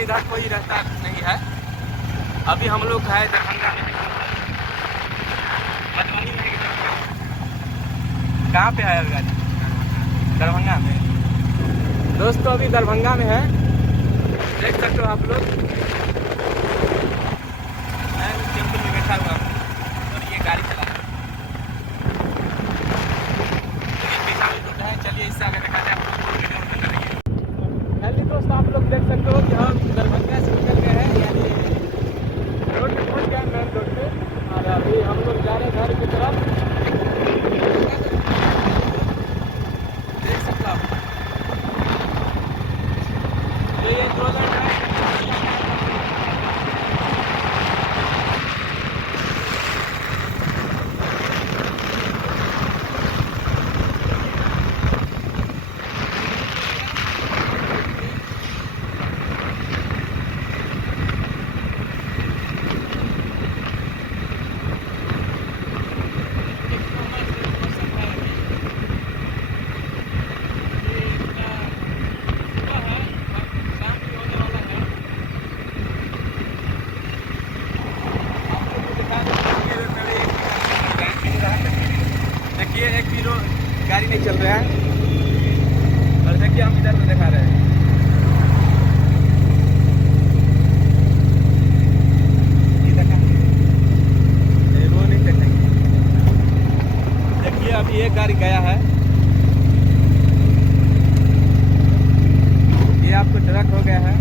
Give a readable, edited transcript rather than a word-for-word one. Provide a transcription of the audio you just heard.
क्योंकि इधर कोई रहता नहीं है। अभी हम लोग है दरभंगा में। मधुबनी में कहाँ पे है अभी गाड़ी? दरभंगा में। दोस्तों अभी दरभंगा में है, देख सकते हो आप लोग। मैं टेम्पल में बैठा हुआ हूँ और ये गाड़ी चला रहा है। चलिए इससे आगे दिखाते हैं आप लोग। हेलो दोस्त, आप लोग देख सकते हो कि हम दरभंगा से निकल गए हैं, यानी रोड पे पहुँच गए, मेन रोड पे। और अभी हम लोग जा रहे हैं घर की तरफ। देख सकते हो आप, ये 2000 देखिए, एक हीरो गाड़ी नहीं चल रहा है और देखिए हम इधर से दिखा रहे हैं। ये देखा, वो नहीं देखेंगे। देखिए अभी एक गाड़ी गया है, ये आपको ट्रक हो गया है।